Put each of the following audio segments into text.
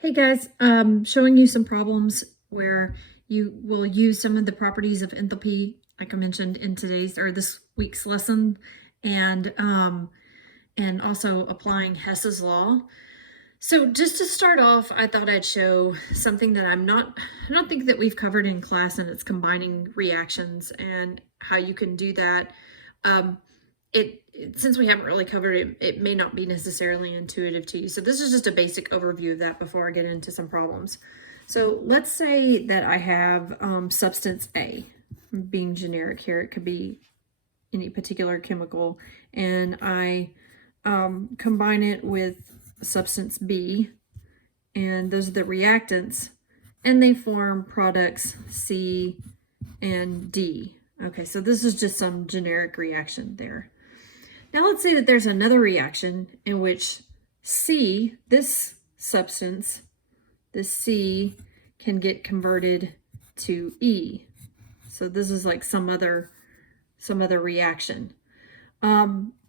Hey guys, showing you some problems where you will use some of the properties of enthalpy, like I mentioned in today's or this week's lesson, and also applying Hess's law. So just to start off, I thought I'd show something that I don't think that we've covered in class, and it's combining reactions and how you can do that. Um, since we haven't really covered it, it may not be necessarily intuitive to you. So this is just a basic overview of that before I get into some problems. So let's say that I have substance A, being generic here. It could be any particular chemical, and I combine it with substance B, and those are the reactants, and they form products C and D. Okay, so this is just some generic reaction there. Now let's say that there's another reaction in which C, this substance, this C can get converted to E. So this is like some other reaction.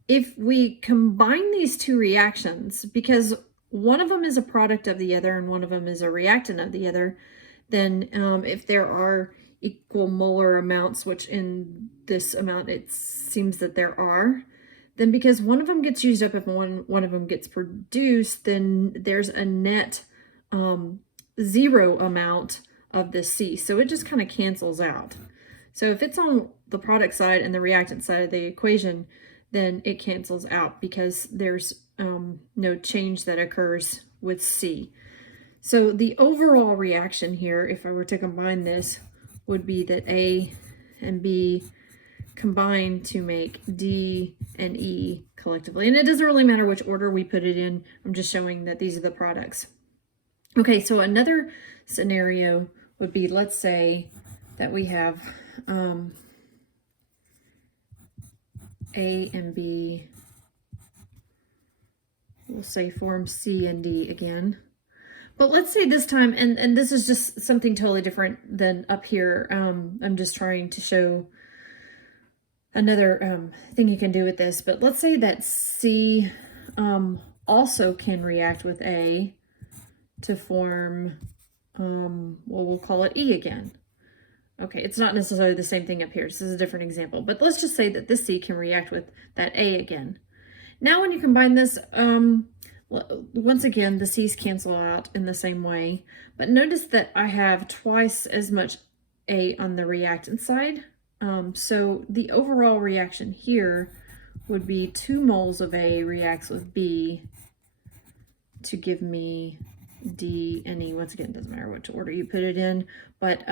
If we combine these two reactions, because one of them is a product of the other and one of them is a reactant of the other, then if there are equal molar amounts, which in this amount it seems that there are, then because one of them gets used up and one of them gets produced, then there's a net zero amount of this C. So it just kind of cancels out. So if it's on the product side and the reactant side of the equation, then it cancels out because there's no change that occurs with C. So the overall reaction here, if I were to combine this, would be that A and B combine to make D and E collectively. And it doesn't really matter which order we put it in. I'm just showing that these are the products. Okay, so another scenario would be, let's say that we have A and B, we'll say form C and D again. But let's say this time, and this is just something totally different than up here. I'm just trying to show another thing you can do with this. But let's say that C also can react with A to form, well, we'll call it E again. Okay, it's not necessarily the same thing up here. This is a different example. But let's just say that this C can react with that A again. Now when you combine this, once again, the C's cancel out in the same way. But notice that I have twice as much A on the reactant side. So the overall reaction here would be 2 moles of A reacts with B to give me D and E. Once again, it doesn't matter which order you put it in, but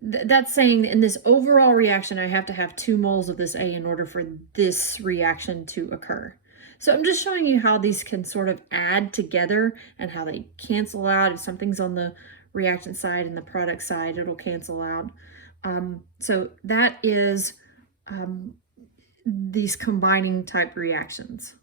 that's saying in this overall reaction, I have to have 2 moles of this A in order for this reaction to occur. So I'm just showing you how these can sort of add together and how they cancel out. If something's on the reactant side and the product side, it'll cancel out. So that is these combining type reactions.